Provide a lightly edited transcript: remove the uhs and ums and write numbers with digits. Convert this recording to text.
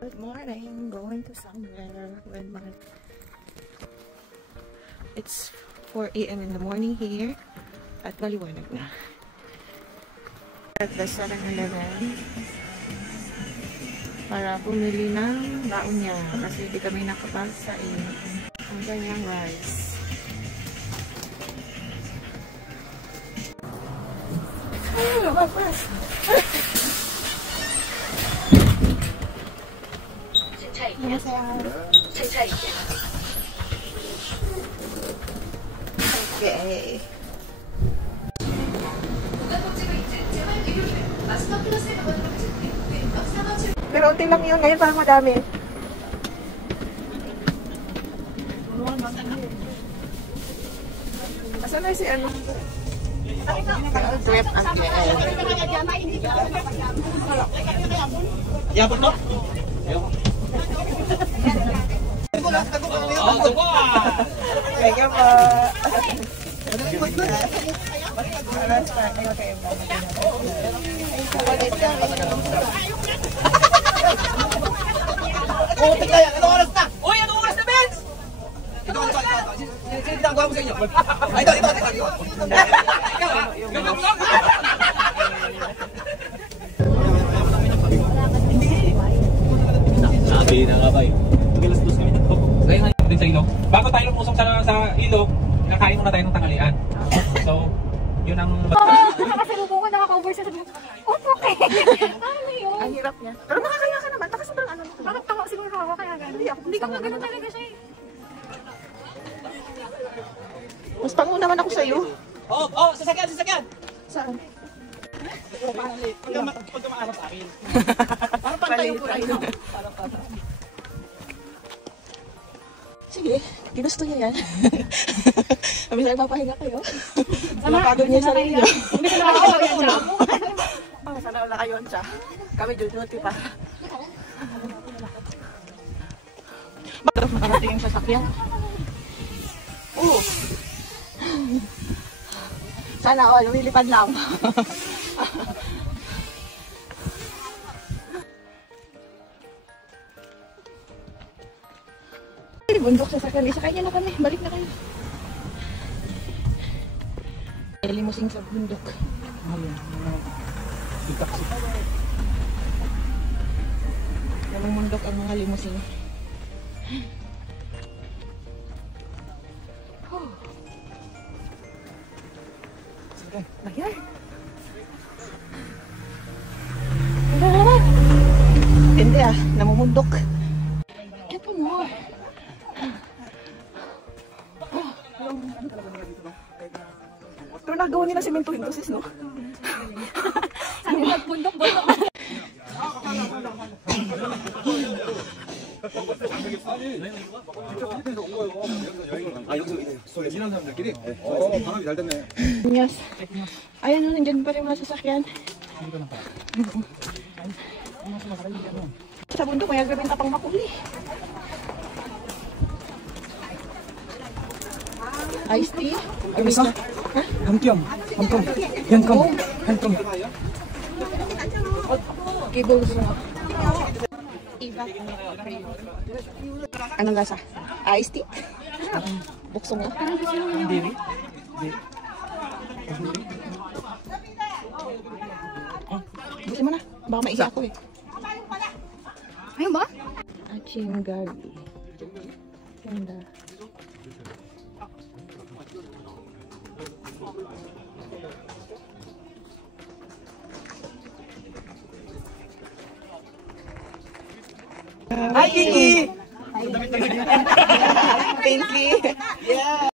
Good morning. Going to somewhere with my... It's 4 AM in the morning here at maliwanag na. At the 7-Eleven para bumili ng baon niya kasi hindi kami nakapagsain. Ang ganyang rice. Okay. Pero unti lang yun ngayon parang madami. Asan na si ano? Grip again. Yabot no? Thank you po. Oh, tignan yan. Anong oras na? Uy, anong oras na, Benz? Ito. Sino ginagawa mo sa inyo? Ay, ito. Ikaw, ha? Ganyan mo lang. Sabi na nga ba eh. Magalas-dos kami nagpo. Kaya nga din sa ilog. Bago tayo lumusong sa ilog, kakain muna tayo ng tanghalian. So, yun ang... Nakasalubungan, naka-cover siya. Opo, okay. Ano yun? Ang hirap niya. Pero makakaya ka naman. Taka sobrang ano. Bakit ako siguro ako kaya gano'n? Hindi ko gano'n talaga siya eh. Mas pango naman ako sa'yo. Oh, sasakyan! Saan? Pagka maarap sa akin. Parang pantayo po tayo. Sige, ginusto niya yan. Kami sa'yo papahinga kayo. Napagod niya sa rin niyo. Hindi ko naman ako yan siya. Sana wala kayo siya. Kami duty pa. Bakit makarating yung sasakyan? Oo. Sana all, lumilipad lang. Bundok sasakyan. Isa kanya na kami. Balik na kayo. Limusing sa bundok. Walang bundok ang mga limusing. Ayan. Hindi namumundok. Ito mo. Pero nagawa nila sementohin to sis, no? Sabi magbundok. Yes. Ayan, nandiyan pa rin mga sasakyan. Sa bundok, may agribenta pang makuli. Iced tea? Ay, isa? Hamkyong. Hamkyong. Cables. Iba. Anong lasa? Iced tea? Bukso mo? Diri? Busin mo na. Baka maisa ako eh. Ayun ba? Aching gabi. Ganda. Ay, Kiki! Thank you. Yeah!